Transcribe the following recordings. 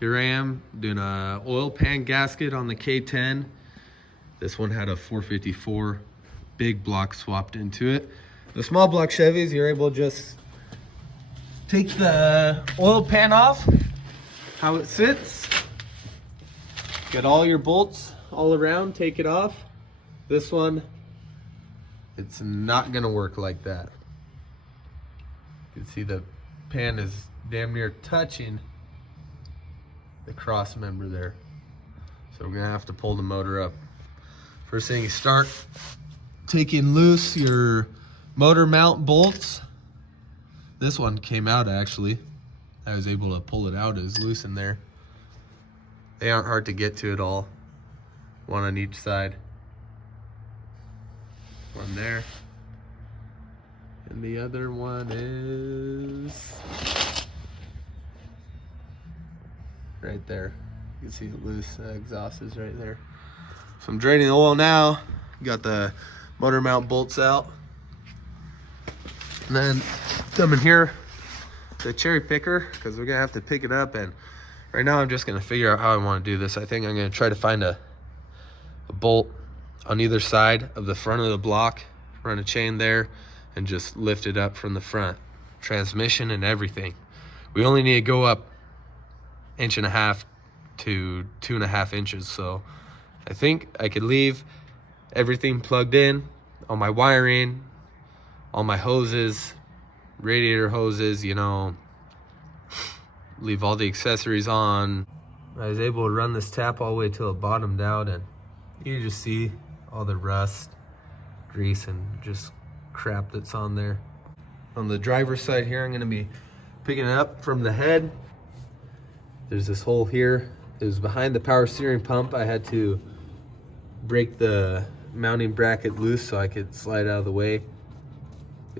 Here I am doing a oil pan gasket on the K10. This one had a 454 big block swapped into it. The small block Chevys, you're able to just take the oil pan off, how it sits. Get all your bolts all around, take it off. This one, it's not gonna work like that. You can see the pan is damn near touching the cross member there. So we're gonna have to pull the motor up. First thing, you start taking loose your motor mount bolts. This one came out actually. I was able to pull it out, it was loose in there. They aren't hard to get to at all. One on each side. One there. And the other one is right there. You can see the loose exhaust is right there. So I'm draining the oil now. Got the motor mount bolts out. And then come in here, the cherry picker, because we're gonna have to pick it up. And right now I'm just gonna figure out how I wanna do this. I think I'm gonna try to find a bolt on either side of the front of the block, run a chain there, and just lift it up from the front. Transmission and everything. We only need to go up 1.5 to 2.5 inches. So I think I could leave everything plugged in, all my wiring, all my hoses, radiator hoses, you know, leave all the accessories on. I was able to run this tap all the way till it bottomed out, and you can just see all the rust, grease, and just crap that's on there. On the driver's side here, I'm gonna be picking it up from the head. There's this hole here. It was behind the power steering pump. I had to break the mounting bracket loose so I could slide out of the way.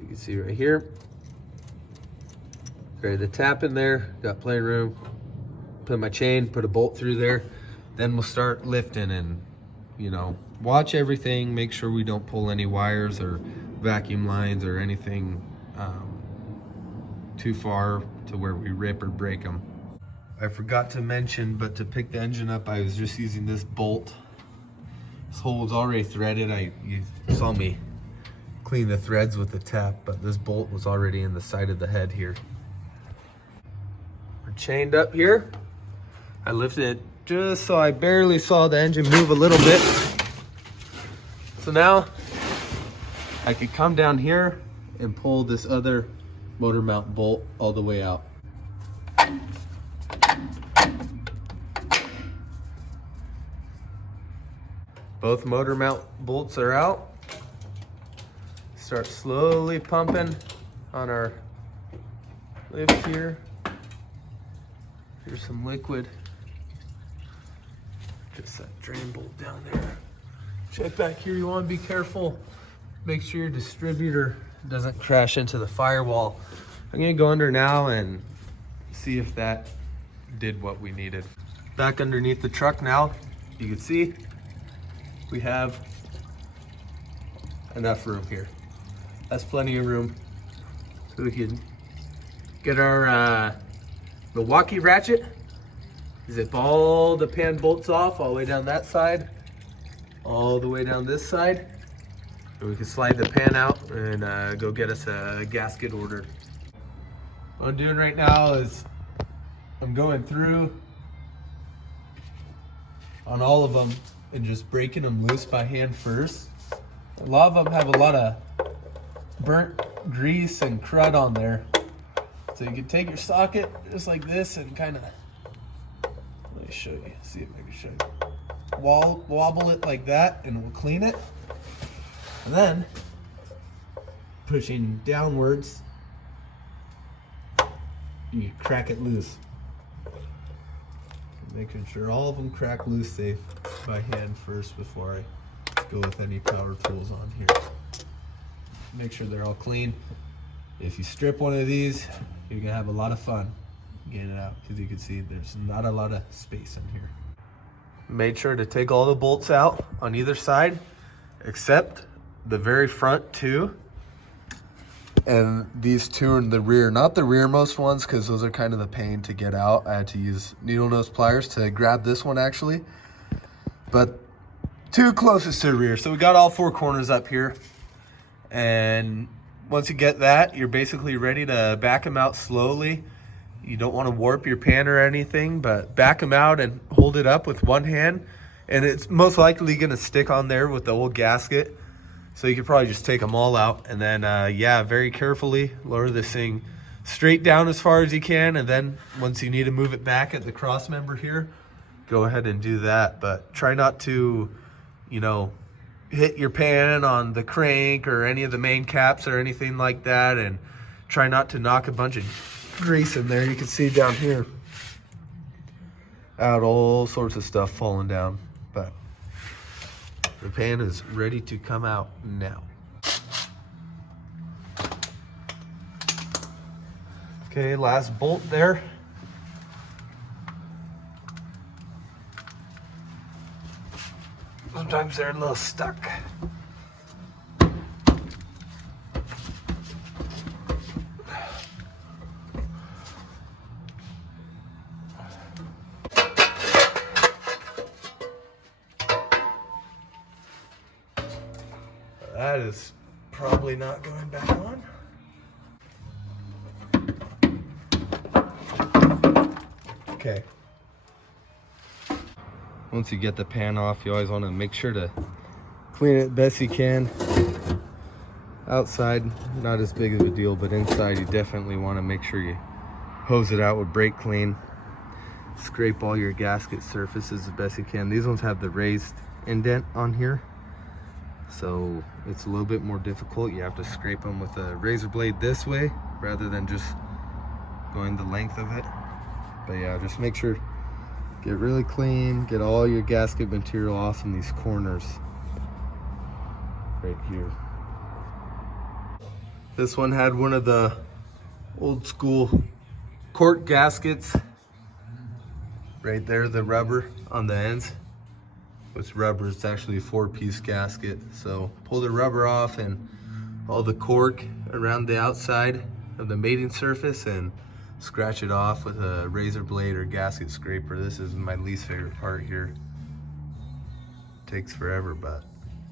You can see right here. Ready to tap in there, got plenty of room. Put my chain, put a bolt through there. Then we'll start lifting and, you know, watch everything, make sure we don't pull any wires or vacuum lines or anything too far to where we rip or break them. I forgot to mention, but to pick the engine up, I was just using this bolt. This hole was already threaded. You saw me clean the threads with the tap, but this bolt was already in the side of the head here. We're chained up here. I lifted it just so I barely saw the engine move a little bit. So now I could come down here and pull this other motor mount bolt all the way out. Both motor mount bolts are out. Start slowly pumping on our lift here. Here's some liquid. Just that drain bolt down there. Check back here, you want to be careful. Make sure your distributor doesn't crash into the firewall. I'm gonna go under now and see if that did what we needed. Back underneath the truck now, you can see we have enough room here. That's plenty of room. So we can get our Milwaukee ratchet, zip all the pan bolts off all the way down that side, all the way down this side. And we can slide the pan out and go get us a gasket ordered. What I'm doing right now is I'm going through on all of them and just breaking them loose by hand first. A lot of them have a lot of burnt grease and crud on there. So you can take your socket just like this and kind of, let me show you, see if I can show you. Wobble it like that and we'll clean it. And then pushing downwards, you crack it loose. Making sure all of them crack loose safe by hand first before I go with any power tools on here. Make sure they're all clean. If you strip one of these, you're gonna have a lot of fun getting it out, because you can see there's not a lot of space in here. Made sure to take all the bolts out on either side, except the very front two. And these two are in the rear, not the rearmost ones, because those are kind of the pain to get out. I had to use needle nose pliers to grab this one actually, but two closest to the rear. So we got all four corners up here, and once you get that, you're basically ready to back them out slowly. You don't want to warp your pan or anything, but back them out and hold it up with one hand, and it's most likely going to stick on there with the old gasket. So you could probably just take them all out, and then yeah, very carefully lower this thing straight down as far as you can, and then once you need to move it back at the cross member here, go ahead and do that. But try not to, you know, hit your pan on the crank or any of the main caps or anything like that, and try not to knock a bunch of grease in there. You can see down here out all sorts of stuff falling down, but the pan is ready to come out now. Okay, last bolt there. Sometimes they're a little stuck. That is probably not going back on. Okay. Once you get the pan off, you always want to make sure to clean it best you can. Outside, not as big of a deal, but inside you definitely want to make sure you hose it out with brake clean. Scrape all your gasket surfaces as best you can. These ones have the raised indent on here, so it's a little bit more difficult. You have to scrape them with a razor blade this way rather than just going the length of it. But yeah, just make sure, get really clean, get all your gasket material off in these corners right here. This one had one of the old school cork gaskets right there, the rubber on the ends. It's rubber, it's actually a 4-piece gasket. So pull the rubber off and all the cork around the outside of the mating surface and scratch it off with a razor blade or gasket scraper. This is my least favorite part here. Takes forever, but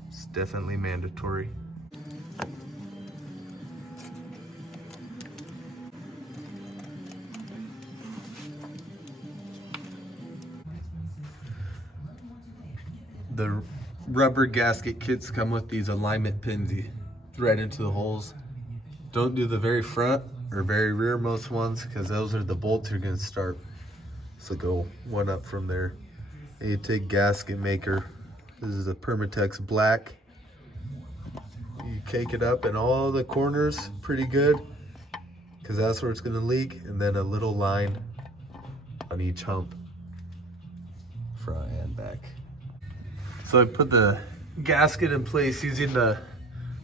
it's definitely mandatory. The rubber gasket kits come with these alignment pins you thread into the holes. Don't do the very front or very rearmost ones, because those are the bolts you're going to start. So go one up from there. And you take gasket maker. This is a Permatex black. You cake it up in all the corners pretty good, because that's where it's going to leak, and then a little line on each hump, front and back. So I put the gasket in place using the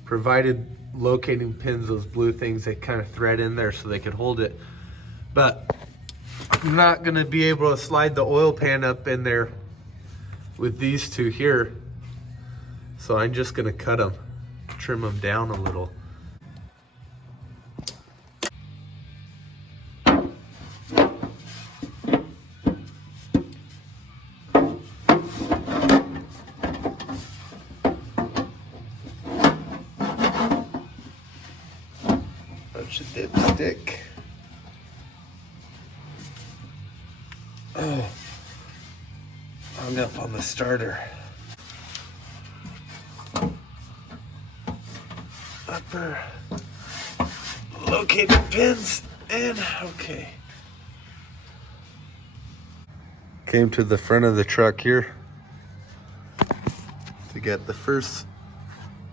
provided locating pins, those blue things that kind of thread in there so they could hold it. But I'm not going to be able to slide the oil pan up in there with these two here. So I'm just going to cut them, trim them down a little. Bunch of dipstick. Oh, hung up on the starter. Upper located pins and okay. Came to the front of the truck here to get the first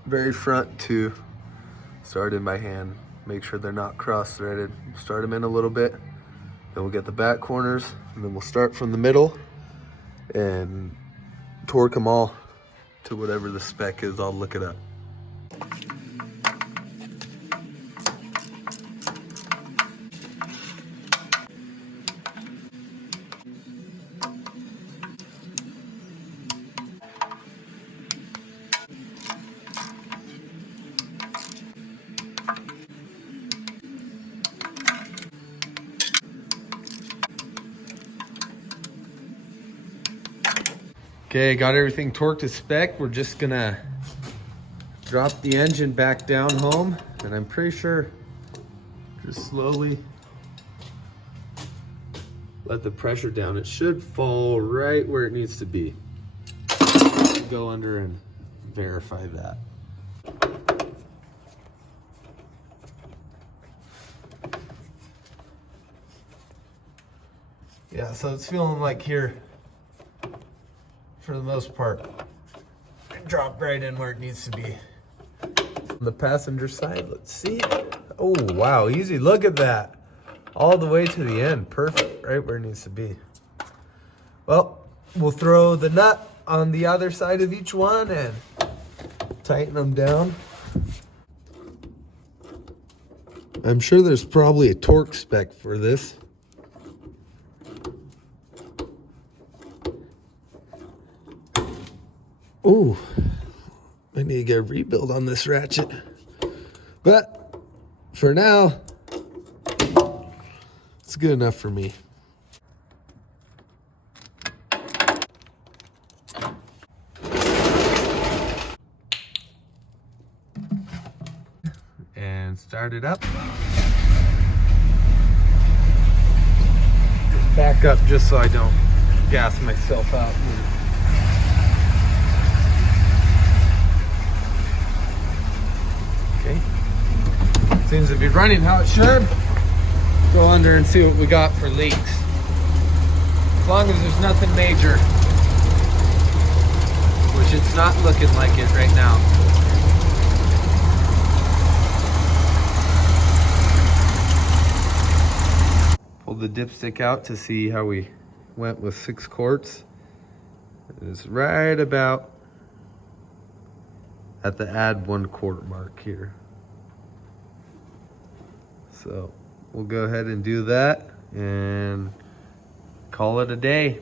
very front two started by hand. Make sure they're not cross-threaded. Start them in a little bit, then we'll get the back corners, and then we'll start from the middle and torque them all to whatever the spec is. I'll look it up. Okay, got everything torqued to spec. We're just gonna drop the engine back down home, and I'm pretty sure just slowly let the pressure down. It should fall right where it needs to be. Go under and verify that. Yeah, so it's feeling like here, for the most part, it dropped right in where it needs to be. On the passenger side, let's see. Oh, wow, easy. Look at that. All the way to the end. Perfect, right where it needs to be. Well, we'll throw the nut on the other side of each one and tighten them down. I'm sure there's probably a torque spec for this. Ooh, I need to get a rebuild on this ratchet. But for now, it's good enough for me. And start it up. Back up just so I don't gas myself out. Okay. Seems to be running how it should. Go under and see what we got for leaks. As long as there's nothing major, which it's not looking like it right now. Pull the dipstick out to see how we went with 6 quarts. It's right about at the add 1 quart mark here. So we'll go ahead and do that and call it a day.